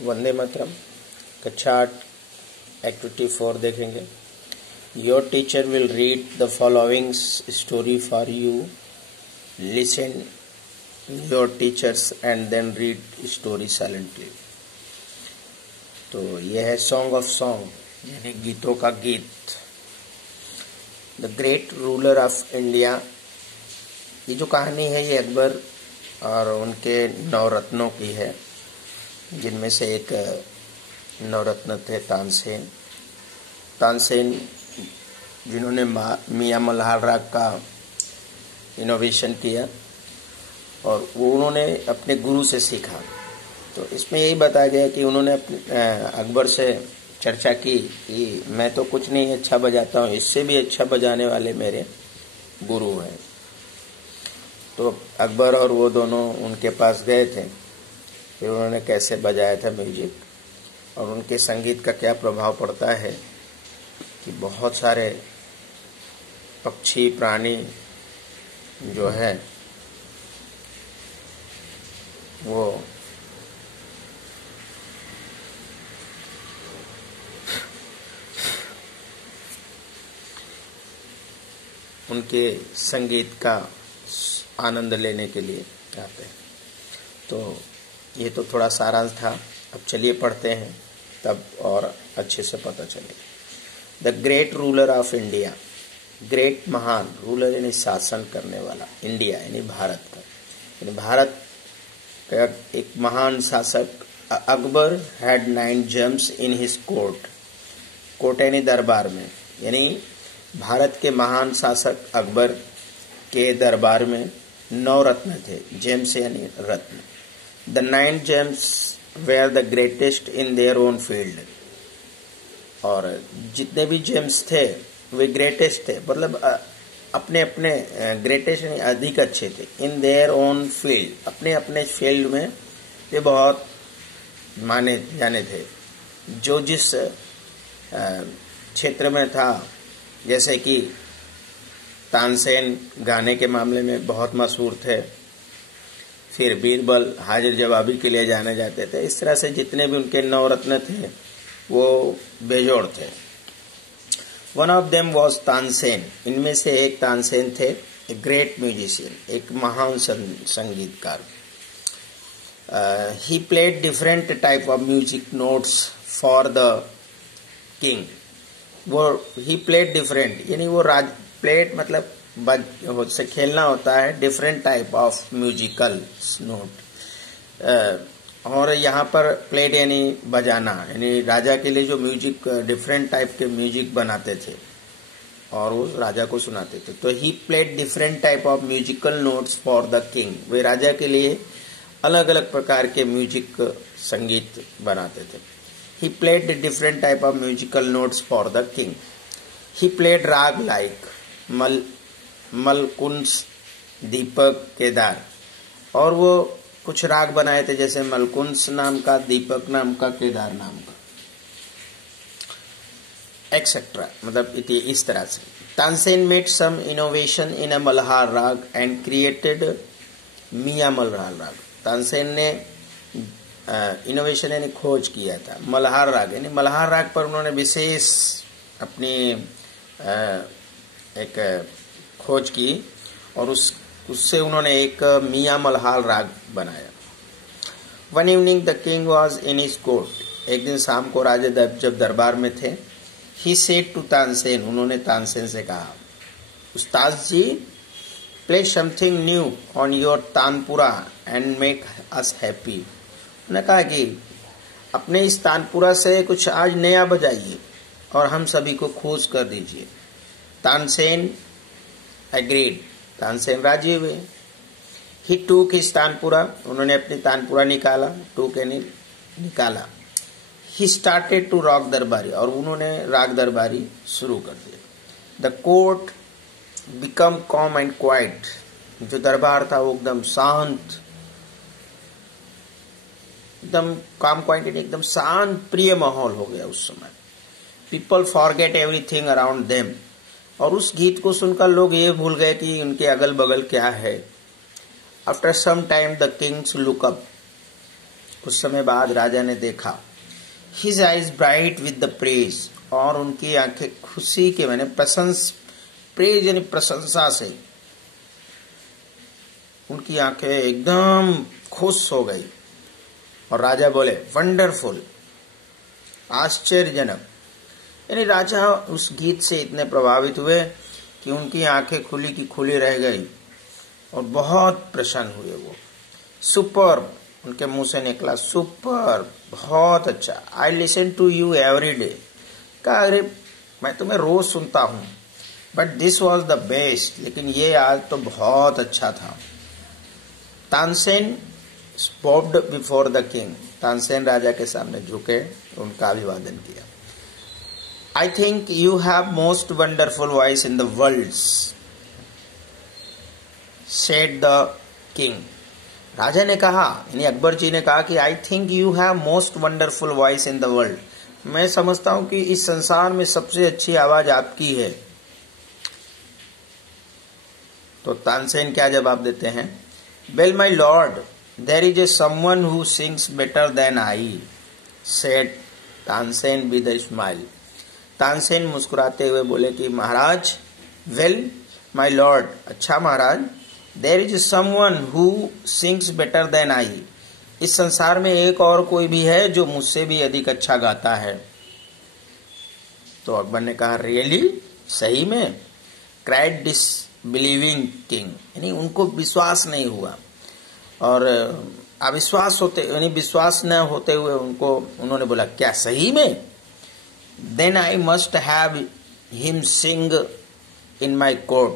वंदे मातरम कक्षा 8 एक्टिविटी 4 देखेंगे। Your teacher will read the following story for you, listen your teachers and then read story silently. तो यह है song of song यानी गीतों का गीत। The great ruler of India, ये जो कहानी है ये अकबर और उनके नवरत्नों की है, जिनमें से एक नवरत्न थे तानसेन। तानसेन जिन्होंने मियां मल्हार राग का इनोवेशन किया और वो उन्होंने अपने गुरु से सीखा। तो इसमें यही बताया गया कि उन्होंने अपने अकबर से चर्चा की कि मैं तो कुछ नहीं अच्छा बजाता हूँ, इससे भी अच्छा बजाने वाले मेरे गुरु हैं। तो अकबर और वो दोनों उनके पास गए थे, फिर उन्होंने कैसे बजाया था म्यूजिक और उनके संगीत का क्या प्रभाव पड़ता है कि बहुत सारे पक्षी प्राणी जो है वो उनके संगीत का आनंद लेने के लिए आते हैं। तो ये तो थोड़ा सारांश था। अब चलिए पढ़ते हैं, तब और अच्छे से पता चलेगा। The great ruler of India, great महान, रूलर यानी शासन करने वाला, इंडिया यानी भारत का, यानी भारत का एक महान शासक Akbar had 9 James in his court. Court यानी दरबार में, यानी भारत के महान शासक अकबर के दरबार में 9 रत्न थे। जेम्स यानी रत्न। The 9 gems were the greatest in their own field। और जितने भी जेम्स थे वे ग्रेटेस्ट थे, मतलब अपने अपने ग्रेटेस्ट यानी अधिक अच्छे थे। इन देयर ओन फील्ड, अपने अपने फील्ड में वे बहुत माने जाने थे। जो जिस क्षेत्र में था, जैसे कि तानसेन गाने के मामले में बहुत मशहूर थे, फिर बीरबल हाजिर जवाबी के लिए जाने जाते थे। इस तरह से जितने भी उनके नवरत्न थे वो बेजोड़ थे। One of them was Tansen, इनमें से एक तानसेन थे, ए ग्रेट म्यूजिशियन, एक महान संगीतकार। ही played different type of music notes for the king. वो ही प्लेड डिफरेंट यानी वो प्लेड मतलब से खेलना होता है, different type of musical note. और यहाँ पर प्लेड यानी बजाना, यानी राजा के लिए जो म्यूजिक डिफरेंट टाइप के म्यूजिक बनाते थे और वो राजा को सुनाते थे। तो he played different type of musical notes for the king, वे राजा के लिए अलग अलग प्रकार के म्यूजिक संगीत बनाते थे। ही played different type of musical notes for the king. He played राग लाइक मलकुंस, दीपक, केदार, और वो कुछ राग बनाए थे जैसे मलकुंस नाम का, दीपक नाम का, केदार नाम का, एक्सेट्रा, मतलब इस तरह से। Tansen made some innovation in a Malhar raga and created मियां मल्हार राग। तानसेन ने इनोवेशन यानी खोज किया था। मल्हार राग यानी मल्हार राग पर उन्होंने विशेष अपनी एक खोज की और उससे उन्होंने एक मियां मल्हार राग बनाया। One evening the king was in his court, एक दिन शाम को राजा जब दरबार में थे। ही सेड टू तानसेन, उन्होंने तानसेन से कहा, Ustad ji, play something new on your tanpura and make us happy. उन्होंने कहा कि अपने इस तानपुरा से कुछ आज नया बजाइए और हम सभी को खुश कर दीजिए। तानसेन एग्रीड, तानसेन राजी हुए। ही टूक हिज तानपुरा, उन्होंने अपनी तानपुरा निकाला, टूक यानी निकाला। ही स्टार्टेड टू रॉक दरबारी, और उन्होंने राग दरबारी शुरू कर दिया। The court become com and quite, जो दरबार था वो एकदम शांत, एकदम काम क्वाइट एकदम शांत प्रिय माहौल हो गया उस समय। People forget everything around them, और उस गीत को सुनकर लोग ये भूल गए कि उनके अगल बगल क्या है। After some time the kings look up, कुछ समय बाद राजा ने देखा, his eyes bright with the praise, और उनकी आंखें खुशी के मैंने प्रेज यानी प्रशंसा से उनकी आंखें एकदम खुश हो गई। और राजा बोले वंडरफुल, आश्चर्यजनक। यानी राजा उस गीत से इतने प्रभावित हुए कि उनकी आंखें खुली की खुली रह गई और बहुत प्रसन्न हुए वो। सुपर, उनके मुंह से निकला सुपर, बहुत अच्छा। I listen to you every day, कहा अरे मैं तुम्हें रोज सुनता हूं, but this was the best, लेकिन ये आज तो बहुत अच्छा था। Tansen bowed before the king, Tansen राजा के सामने झुके, उनका अभिवादन किया। I think you have most wonderful voice in the world, said the king. राजा ने कहा, यानी अकबर जी ने कहा कि I think you have most wonderful voice in the world, मैं समझता हूं कि इस संसार में सबसे अच्छी आवाज आपकी है। तो तानसेन क्या जवाब देते हैं, well my lord, there is a someone who sings better than I, said Tansen with a smile. Tansen मुस्कुराते हुए बोले कि महाराज, वेल माई लॉर्ड, अच्छा महाराज, there is someone who sings better than I, इस संसार में एक और कोई भी है जो मुझसे भी अधिक अच्छा गाता है। तो अकबर ने कहा रियली, सही में, क्राइड डिसबिलीविंग किंग, यानी उनको विश्वास नहीं हुआ और अविश्वास होते यानी विश्वास न होते हुए उन्होंने बोला क्या सही में, then I must have him sing in my court,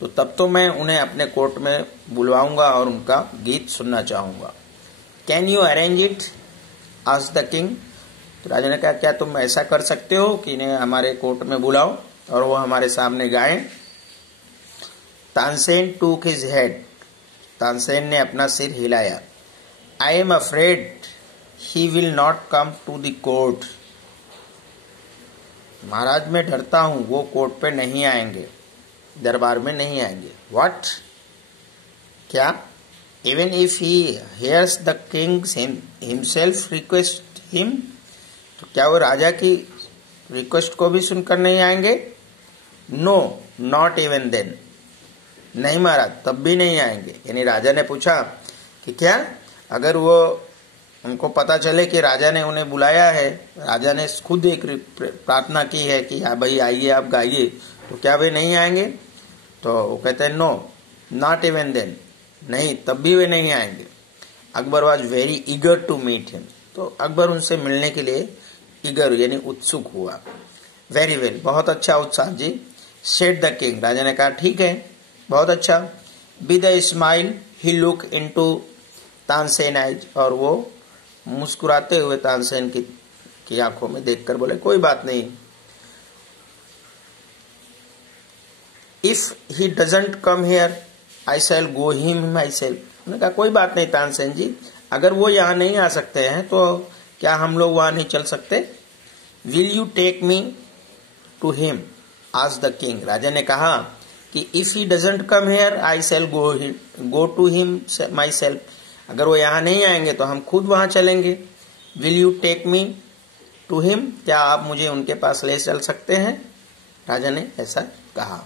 तो तब तो मैं उन्हें अपने कोर्ट में बुलवाऊंगा और उनका गीत सुनना चाहूंगा। Can you arrange it, asked the king. तो राजा ने कहा क्या तुम ऐसा कर सकते हो कि इन्हें हमारे कोर्ट में बुलाओ और वो हमारे सामने गाएं। तानसेन टूक हिज हेड, तानसेन ने अपना सिर हिलाया। I am afraid he will not come to the court, महाराज मैं डरता हूं वो कोर्ट पे नहीं आएंगे, दरबार में नहीं आएंगे। व्हाट, क्या, even if he hears the king himself request him, तो क्या वो राजा की रिक्वेस्ट को भी सुनकर नहीं आएंगे। नो नॉट इवन देन, नहीं महाराज तब भी नहीं आएंगे। यानी राजा ने पूछा कि क्या अगर वो उनको पता चले कि राजा ने उन्हें बुलाया है, राजा ने खुद एक प्रार्थना की है कि हाँ भाई आइए आप गाइए, तो क्या वे नहीं आएंगे। तो वो कहते हैं नो नॉट इवन देन, नहीं तब भी वे नहीं आएंगे। Akbar was very eager to meet him, तो अकबर उनसे मिलने के लिए ईगर यानी उत्सुक हुआ। वेरी वेल, बहुत अच्छा उत्साह जी, सेड द किंग, राजा ने कहा ठीक है बहुत अच्छा। With a smile he look into Tansen eyes, और वो मुस्कुराते हुए तानसेन की आंखों में देखकर बोले कोई बात नहीं। If he doesn't come here I shall go him myself, उन्होंने कहा कोई बात नहीं तानसेन जी, अगर वो यहाँ नहीं आ सकते हैं तो क्या हम लोग वहां नहीं चल सकते। Will you take me to him, asked the king, राजा ने कहा कि if he doesn't come here I shall go to him myself, अगर वो यहाँ नहीं आएंगे तो हम खुद वहां चलेंगे। Will you take me to him, क्या आप मुझे उनके पास ले चल सकते हैं, राजा ने ऐसा कहा।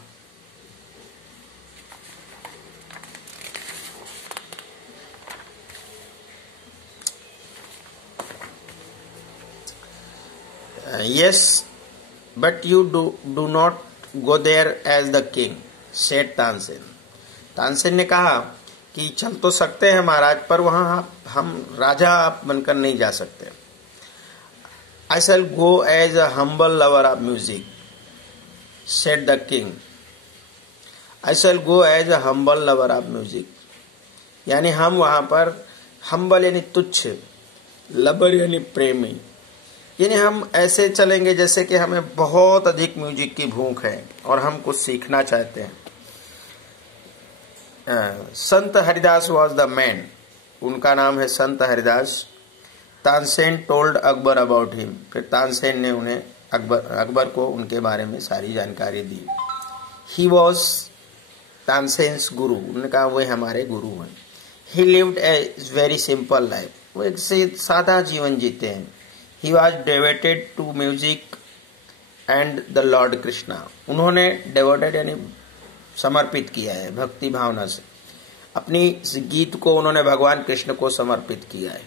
Yes, but you do not go there as the king, said Tansen. Tansen ने कहा कि चल तो सकते हैं महाराज, पर वहां हम राजा आप बनकर नहीं जा सकते। I shall go as a humble lover of music, said the king. I shall go as a humble lover of music, यानी हम वहां पर हम्बल यानी तुच्छ, लबर यानी प्रेमी, यानी हम ऐसे चलेंगे जैसे कि हमें बहुत अधिक म्यूजिक की भूख है और हम कुछ सीखना चाहते हैं। संत हरिदास वॉज द मैन, उनका नाम है संत Haridas. Tansen told Akbar about him, फिर तानसेन ने उन्हें अकबर को उनके बारे में सारी जानकारी दी। ही वॉज तानसेन्स गुरु, उन्होंने कहा वे हमारे गुरु हैं। He lived a very simple life, वो एक से सादा जीवन जीते हैं। He was devoted to music and the lord Krishna. उन्होंने डेवोटेड यानी समर्पित किया है, भक्ति भावना से अपनी गीत को उन्होंने भगवान कृष्ण को समर्पित किया है।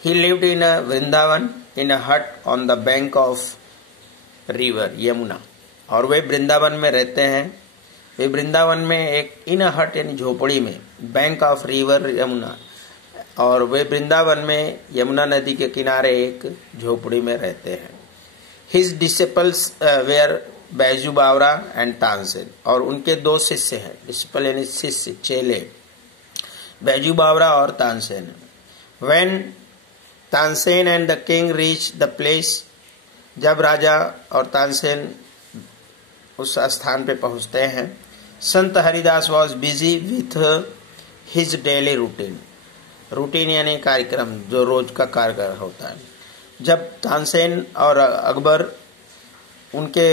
ही लिव्ड इन अ वृंदावन इन अ हट on the bank of river Yamuna. और वे वृंदावन में रहते हैं, वे वृंदावन में एक इन अ हट यानी झोपड़ी में, बैंक ऑफ रिवर यमुना, और वे वृंदावन में यमुना नदी के किनारे एक झोपड़ी में रहते हैं। His disciples where Baiju Bawra and Tansen. और उनके दो शिष्य हैं, डिसिपल यानी शिष्य चेले, बैजू बावरा और Tansen. When Tansen and the king reach the place, जब राजा और तानसेन उस स्थान पे पहुंचते हैं, संत Haridas was busy with his daily routine. Routine यानी कार्यक्रम, जो रोज का कार्यक्रम होता है। जब तानसेन और अकबर उनके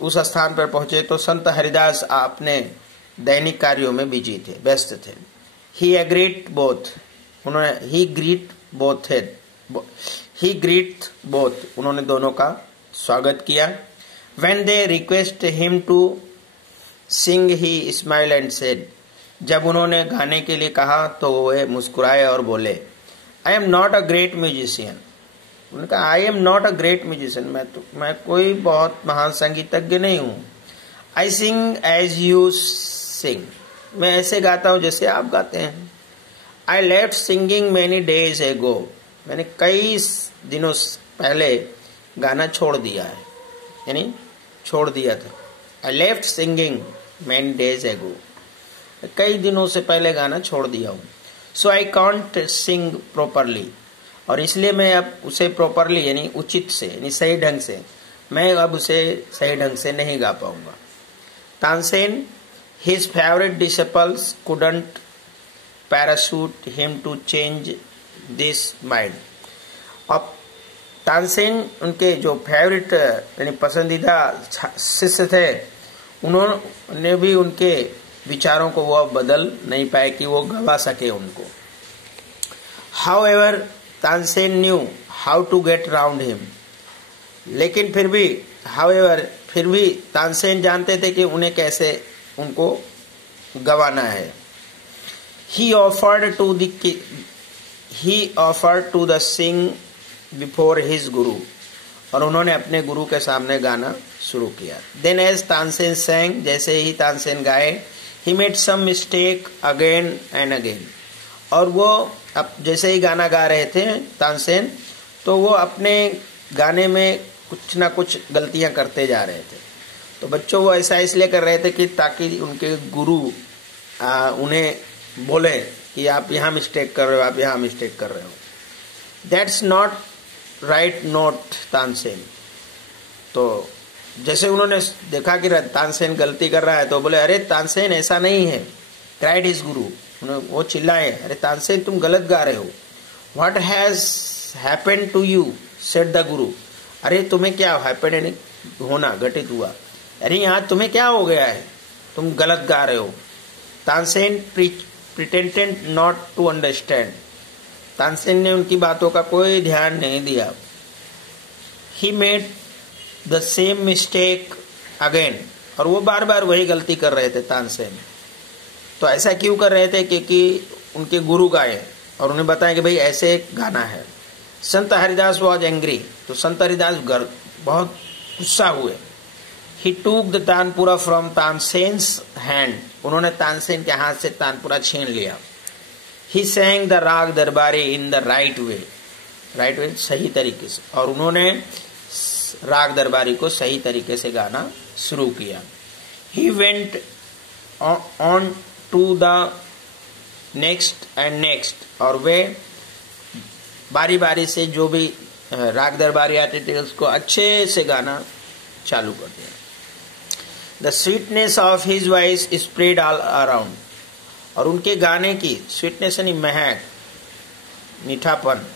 उस स्थान पर पहुंचे तो संत हरिदास अपने दैनिक कार्यों में बिजी थे, व्यस्त थे। ही एग्रीड बोथ, उन्होंने ही ग्रीट बोथ, उन्होंने दोनों का स्वागत किया। When they request him to sing he smile and said. जब उन्होंने गाने के लिए कहा तो वे मुस्कुराए और बोले, I am not a great musician. उन्होंने कहा, I am not a great musician, मैं कोई बहुत महान संगीतज्ञ नहीं हूं। आई सिंग एज यू सिंग, मैं ऐसे गाता हूं जैसे आप गाते हैं। I left singing many days एगो, मैंने कई दिनों पहले गाना छोड़ दिया है, यानी छोड़ दिया था। I left singing many days एगो, कई दिनों से पहले गाना छोड़ दिया हूं। सो आई कांट सिंग प्रॉपरली, और इसलिए मैं अब उसे प्रॉपरली यानी उचित से यानी सही ढंग से, मैं अब उसे सही ढंग से नहीं गा पाऊंगा। Tansen, his favourite disciples couldn't parachute him to change this mind. अब तानसेन उनके जो फेवरेट यानी पसंदीदा शिष्य थे, उन्होंने भी उनके विचारों को वो बदल नहीं पाए कि वो गवा सके उनको। However, Tansen knew how to get round him, लेकिन फिर भी तानसेन जानते थे कि उन्हें कैसे उनको गवाना है। He offered to the sing before his guru, और उन्होंने अपने गुरु के सामने गाना शुरू किया। Then as तानसेन sang, जैसे ही तानसेन गाए, he made some mistake again and again, और वो अब जैसे ही गाना गा रहे थे तानसेन, तो वो अपने गाने में कुछ ना कुछ गलतियां करते जा रहे थे। तो बच्चों वो ऐसा इसलिए कर रहे थे कि ताकि उनके गुरु उन्हें बोले कि आप यहाँ मिस्टेक कर रहे हो, आप यहाँ मिस्टेक कर रहे हो। That's not right note Tansen. तो जैसे उन्होंने देखा कि तानसेन गलती कर रहा है तो बोले, अरे तानसेन ऐसा नहीं है। क्राइड हिज गुरु, वो चिल्लाए, अरे तानसेन तुम गलत गा रहे हो। What has happened to you said the guru, अरे तुम्हें क्या हैपेंड यानी होना, घटित हुआ, अरे यहाँ तुम्हें क्या हो गया है, तुम गलत गा रहे हो। Tansen pretended not to understand, Tansen ने उनकी बातों का कोई ध्यान नहीं दिया। He made the same mistake again, और वो बार बार वही गलती कर रहे थे तानसेन। तो ऐसा क्यों कर रहे थे? क्योंकि उनके गुरु गाए और उन्हें बताया कि भाई ऐसे गाना है। संत हरिदास वॉज एंग्री, तो संत हरिदास बहुत गुस्सा हुए। He took the tanpura from Tansen's hand, उन्होंने तानसेन के हाथ से तानपुरा छीन लिया। ही sang द राग दरबारी इन द राइट वे, सही तरीके से, और उन्होंने राग दरबारी को सही तरीके से गाना शुरू किया। He went on to the next and next, और वे बारी बारी से जो भी राग दरबारी आते थे उसको अच्छे से गाना चालू कर दिया। The sweetness of his voice spread all around, और उनके गाने की स्वीटनेस यानी महक, मीठापन,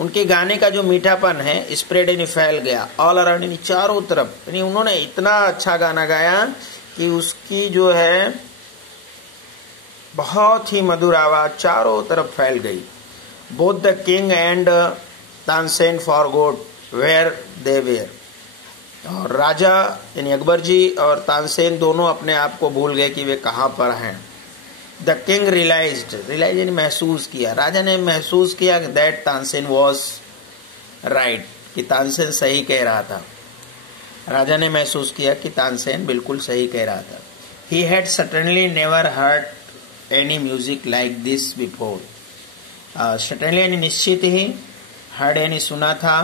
उनके गाने का जो मीठापन है स्प्रेड यानी फैल गया, ऑल अराउंड यानी चारों तरफ। यानी उन्होंने इतना अच्छा गाना गाया कि उसकी जो है बहुत ही मधुर आवाज चारों तरफ फैल गई। Both the king and Tansen forgot where they were. और राजा यानी अकबर जी और तानसेन दोनों अपने आप को भूल गए कि वे कहाँ पर हैं। द किंग रियलाइज यानी महसूस किया, राजा ने महसूस किया दैट तानसेन वॉज राइट, कि तानसेन सही कह रहा था। राजा ने महसूस किया कि तानसेन बिल्कुल सही कह रहा था। He had certainly never heard any music like this before. Certainly यानी निश्चित ही, हर्ड यानी सुना था,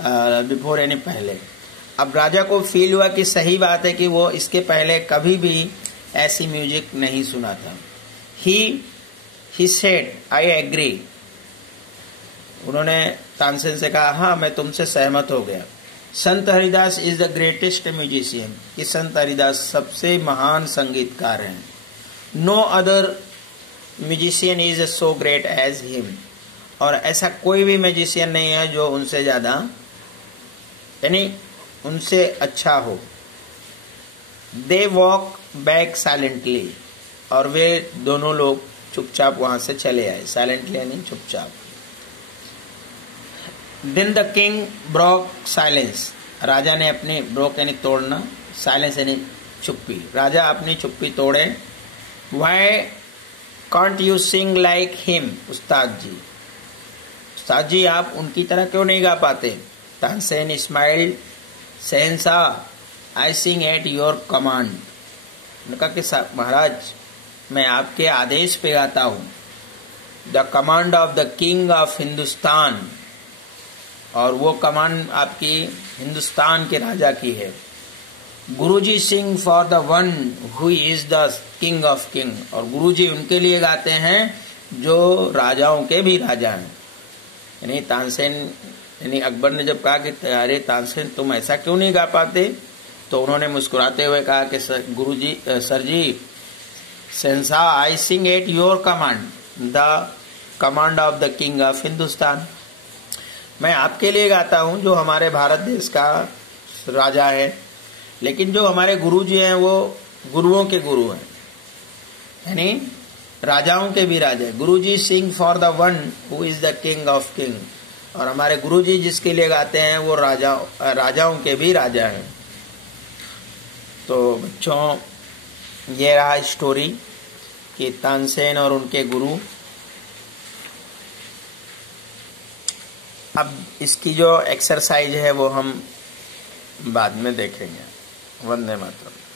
बिफोर यानी पहले। अब राजा को फील हुआ कि सही बात है कि वो इसके पहले कभी भी ऐसी म्यूजिक नहीं सुना था। He said I agree. उन्होंने तानसेन से कहा हाँ मैं तुमसे सहमत हो गया। Sant Haridas is the greatest musician, कि संत हरिदास सबसे महान संगीतकार हैं। No other musician is so great as him. और ऐसा कोई भी म्यूजिशियन नहीं है जो उनसे ज्यादा यानी उनसे अच्छा हो। They walk back silently. और वे दोनों लोग चुपचाप वहां से चले आए। साइलेंटली यानी चुपचाप। Then the king broke silence. राजा ने अपनी ब्रोक यानी तोड़ना, साइलेंस यानी चुप्पी। राजा अपनी चुप्पी तोड़े। Why can't you sing like him उस्ताद जी। उस्ताद जी आप उनकी तरह क्यों नहीं गा पाते। तानसेन स्माइल्ड। शहंशाह I sing at your command. उनका कि महाराज मैं आपके आदेश पे गाता हूं। The command of the king of Hindustan. और वो कमांड आपकी हिंदुस्तान के राजा की है। Guruji sing for the one who is the king of king. और गुरुजी उनके लिए गाते हैं जो राजाओं के भी राजा हैं। यानी तानसेन यानी अकबर ने जब कहा कि अरे तानसेन तुम ऐसा क्यों नहीं गा पाते, तो उन्होंने मुस्कुराते हुए कहा कि गुरुजी सर जी, शहंशाह I sing at your command, the command of the king of Hindustan. मैं आपके लिए गाता हूं जो हमारे भारत देश का राजा है, लेकिन जो हमारे गुरु जी हैं वो गुरुओं के गुरु हैं, यानी राजाओं के भी राजा। Guru ji sing for the one who is the king of king. और हमारे गुरु जी जिसके लिए गाते हैं वो राजाओं के भी राजा हैं। तो बच्चों ये रहा स्टोरी कि तानसेन और उनके गुरु। अब इसकी जो एक्सरसाइज है वो हम बाद में देखेंगे। वंदे मातरम।